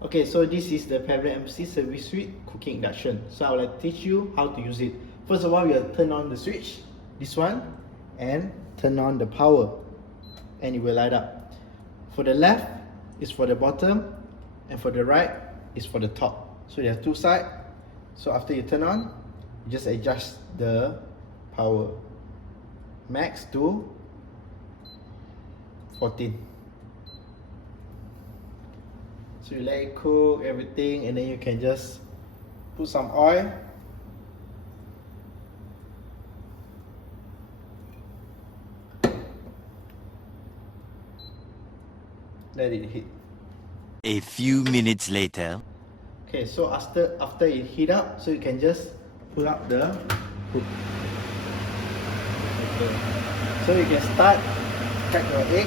Okay, so this is the Pavilion Embassy Service Suite Cooking Induction. So I will teach you how to use it. First of all, you will turn on the switch, this one, and turn on the power, and it will light up. For the left is for the bottom, and for the right is for the top. So you have two sides. So after you turn on, you just adjust the power max to 14. So you let it cook everything, and then you can just put some oil. Let it heat. A few minutes later. Okay, so after it heat up, so you can just pull up the hook. Okay, so you can start crack your egg.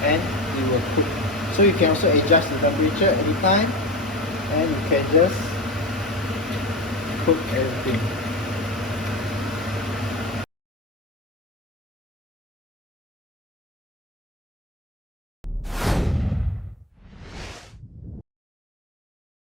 And it will cook. So you can also adjust the temperature anytime, and you can just cook everything.